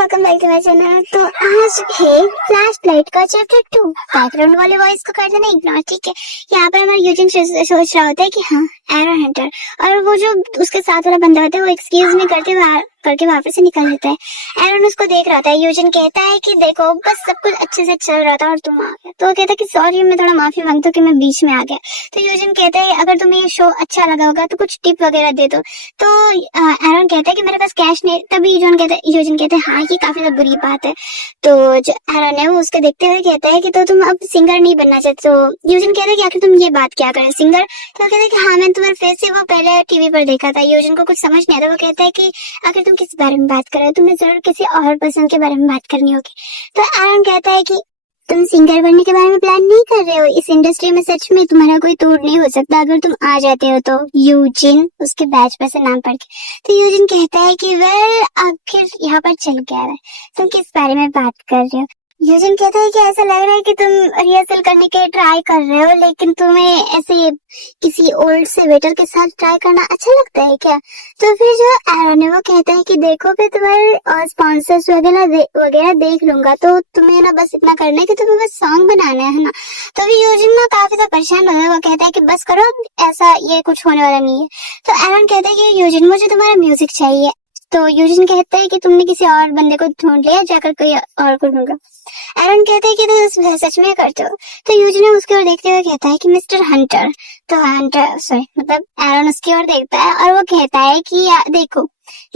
Welcome back to my channel. तो आज है फ्लैश लाइट का चैप्टर 2। बैकग्राउंड वाले वॉइस को कर देना इग्नोर, ठीक है। यहाँ पर हमारा यूजिन सोच रहा होता है कि हाँ एरन हंटर, और वो जो उसके साथ वाला बंदा होता है वो एक्सक्यूज में करके वहां पर से निकल जाता है। एरन उसको देख रहा था। यूजिन कहता है कि देखो बस सब कुछ अच्छे से चल रहा था और तुम आ गया। तो वो कहता है कि सॉरी, मैं थोड़ा माफी मांगता हूँ कि मैं बीच में आ गया। तो यूजिन कहता है अगर तुम्हें ये शो अच्छा लगा होगा तो कुछ टिप वगैरह दे दो। तो एरन कहता है कि मेरे पास कैश नहीं। तभी यूजिन कहते हैं हाँ ये काफी ज्यादा बुरी बात है। तो जो एरन है वो उसके देखते हुए कहता है कि तो तुम अब सिंगर नहीं बनना चाहते। तो यूजिन कहता है कि आखिर तुम ये बात क्या करे सिंगर। तो कहता है कि हाँ मैंने तुम्हारे फेस से वो पहले टीवी पर देखा था। यूजिन को कुछ समझ नहीं आता। वो कहता है कि आखिर तुम किस बारे में बात कर रहे हो, तुम्हें जरूर किसी और पर्सन के बारे में बात करनी होगी। तो एरन कहता है कि तुम सिंगर बनने के बारे में प्लान नहीं कर रहे हो। इस इंडस्ट्री में सच में तुम्हारा कोई तोड़ नहीं हो सकता अगर तुम आ जाते हो तो। यूजिन उसके बैच पर से नाम पढ़ के। तो यूजिन कहता है कि वेल आखिर यहाँ पर चल गया है, तुम किस बारे में बात कर रहे हो। यूजिन कहता है कि ऐसा लग रहा है कि तुम रिहर्सल करने के ट्राई कर रहे हो, लेकिन तुम्हें ऐसे किसी ओल्ड से वेटर के साथ ट्राई करना अच्छा लगता है क्या। तो फिर जो एरन है वो कहता है कि देखो मैं तुम्हारे स्पॉन्सर्स वगैरह देख लूंगा, तो तुम्हें ना बस इतना करना है कि तुम्हें बस सॉन्ग बनाना है ना। तो फिर यूजिन ना काफी ज्यादा परेशान हो गया। वो कहता है कि बस करो, ऐसा ये कुछ होने वाला नहीं है। तो एरन कहता है कि यूजिन मुझे तुम्हारा म्यूजिक चाहिए। तो यूजिन कहता है कि तुमने किसी और बंदे को ढूंढ लिया, जाकर कोई और को ढूंढ लो। एरन कहता है कि तुम सच में करते हो। तो यूजिन उसकी ओर देखते हुए कहता है कि मिस्टर हंटर। तो हंटर मतलब एरन उसकी ओर देखता है और वो कहता है कि देखो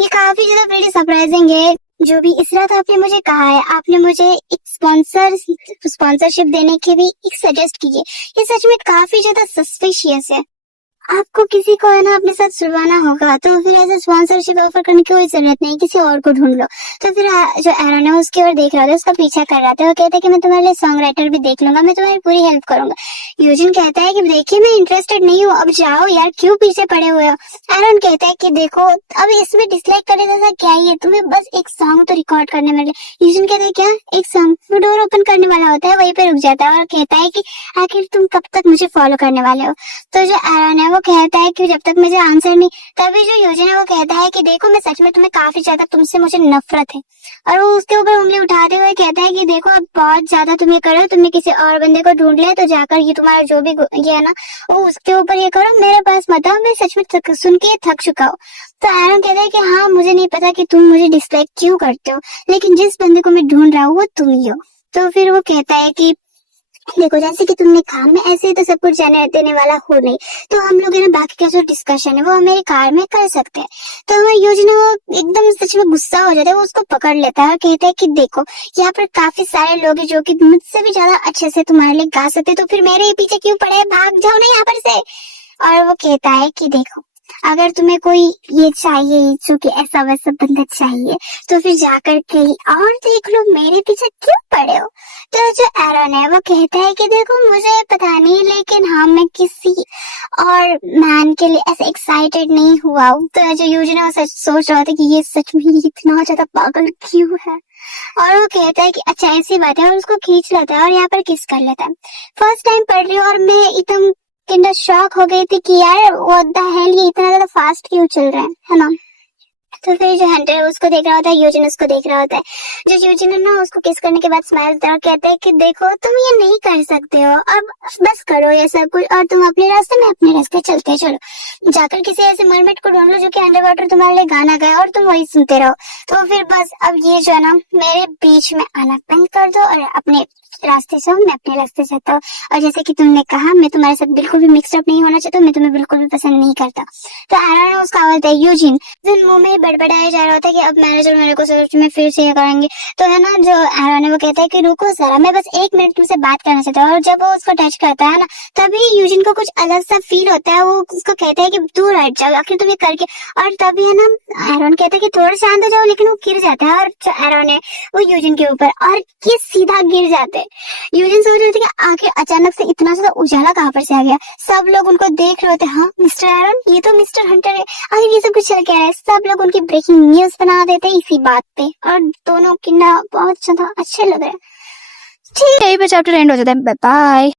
ये काफी ज्यादा प्रीटी सरप्राइजिंग है। जो भी इस रात आपने मुझे कहा है, आपने मुझे एक स्पॉन्सरशिप देने के भी एक सजेस्ट की है, ये सच में काफी ज्यादा सस्पिशियस है। आपको किसी को है ना अपने साथ सुलवाना होगा, तो फिर ऐसे स्पॉन्सरशिप ऑफर करने की कोई जरूरत नहीं, किसी और को ढूंढ लो। तो फिर जो एरन है उसकी ओर देख रहा था, उसका पीछा कर रहा था। वो कहता है कि मैं तुम्हारे लिए सॉन्ग राइटर भी देख लूंगा, मैं तुम्हारी पूरी हेल्प करूंगा। यूजिन कहता है कि देखिए मैं इंटरेस्टेड नहीं हूँ, अब जाओ यार, क्यों पीछे पड़े हुए हो। एरन कहता है कि देखो अब इसमें डिसलाइक करने जैसा क्या ही है, तुम्हें बस एक सॉन्ग तो रिकॉर्ड करने वाले। यूजिन कहता है क्या एक सॉन्ग, वो डोर ओपन करने वाला होता है, वहीं पे रुक जाता है और कहता है कि आखिर तुम कब तक मुझे फॉलो करने वाले हो। तो जो एरन है वो कहता है कि जब तक मुझे आंसर नहीं। तभी जो यूजिन है वो कहता है कि देखो मैं सच में तुम्हें काफी ज्यादा, तुमसे मुझे नफरत है। और वो उसके ऊपर उंगली उठाते हुए कहता है कि देखो अब बहुत ज्यादा तुम ये करो, तुमने किसी और बंदे को ढूंढ लिया, तो जाकर ये तुम्हारा जो भी ये है ना वो उसके ऊपर ये करो, मेरे पास मत आओ, मैं सच में सुन के थक चुका हूँ। तो एरन कहता है कि हाँ मुझे नहीं पता कि तुम मुझे डिसलाइक क्यों करते हो, लेकिन जिस बंदे को मैं ढूंढ रहा हूँ वो तुम ही हो। तो फिर वो कहता है कि देखो जैसे कि तुमने कहा मैं ऐसे तो सब कुछ जाने देने वाला हो नहीं, तो हम लोग है ना बाकी का जो डिस्कशन है वो मेरी कार में कर सकते हैं। तो हमारी योजना वो एकदम सच में गुस्सा हो जाता है, वो उसको पकड़ लेता है और कहता है कि देखो यहाँ पर काफी सारे लोग हैं जो कि मुझसे भी ज्यादा अच्छे से तुम्हारे लिए गा सकते, तो फिर मेरे पीछे क्यों पड़े, भाग जाओ ना यहाँ पर से। और वो कहता है कि देखो अगर तुम्हें कोई ये चाहिए जो कि ऐसा वैसा बंदा चाहिए, तो फिर जाकर कहीं और देख लो, मेरे पीछे क्यों पड़े हो। तो जो एरन है वो कहता है कि देखो मुझे पता नहीं, लेकिन हाँ मैं किसी और मैन के लिए ऐसे एक्साइटेड नहीं हुआ हूँ। तो जो यूजिन है वो सच सोच रहा था कि ये सच में इतना ज्यादा पागल क्यों है। और वो कहता है कि अच्छा ऐसी बात है, और उसको खींच लेता है और यहाँ पर किस कर लेता है। फर्स्ट टाइम पढ़ रही हूँ और मैं एकदम किंडर शॉक हो गई थी कि यार व्हाट द हेल, ये इतना ज्यादा फास्ट क्यों चल रहा है ना। तो फिर जो हंटर है उसको देख रहा होता है, यूजिन उसको देख रहा होता है। जो यूजिन है ना उसको किस करने के बाद स्माइल देता है और कहता है कि देखो तुम ये नहीं कर सकते हो, अब बस करो ये सब कुछ और तुम अपने रास्ते में अपने रास्ते चलते चलो। जाकर किसी ऐसे मरमेड को ढूंढ लो जो कि अंडर वाटर तुम्हारे लिए गाना गाए और तुम वही सुनते रहो। तो फिर बस अब ये जो है ना मेरे बीच में आना बंद कर दो और अपने रास्ते से मैं अपने रास्ते जाता हूँ। और जैसे कि तुमने कहा मैं तुम्हारे साथ बिल्कुल भी मिक्सअप नहीं होना चाहता, मैं तुम्हें बिल्कुल भी पसंद नहीं करता। तो एरन उसका आवाज है यूजिन मुंह में बड़बड़ाया जा रहा होता है कि अब मैनेजर मेरे को सच में फिर से ये करेंगे। तो है ना जो एरन है वो कहता है कि रुको जरा, मैं बस 1 मिनट तुमसे बात करना चाहता हूँ। और जब वो उसको टच करता है ना तभी यूजिन को कुछ अलग सा फील होता है। वो उसको कहता है कि दूर हट जाओ, आखिर तुम ये करके। और तभी है ना एरन कहता है कि थोड़ा शांत हो जाओ, लेकिन वो गिर जाता है। और जो एरन है वो यूजिन के ऊपर और ये सीधा गिर जाते हैं। यूजिन सोच रहे थे कि आखिर अचानक से इतना ज्यादा उजाला कहाँ पर से आ गया। सब लोग उनको देख रहे होते, हाँ मिस्टर एरन ये तो मिस्टर हंटर है, आखिर ये सब कुछ चल क्या रहा है। सब लोग उनकी ब्रेकिंग न्यूज बना देते इसी बात पे, और दोनों किन्ना बहुत ज्यादा अच्छे लग रहे हैं। ठीक है, यहीं पे चैप्टर एंड हो जाता है। बाय।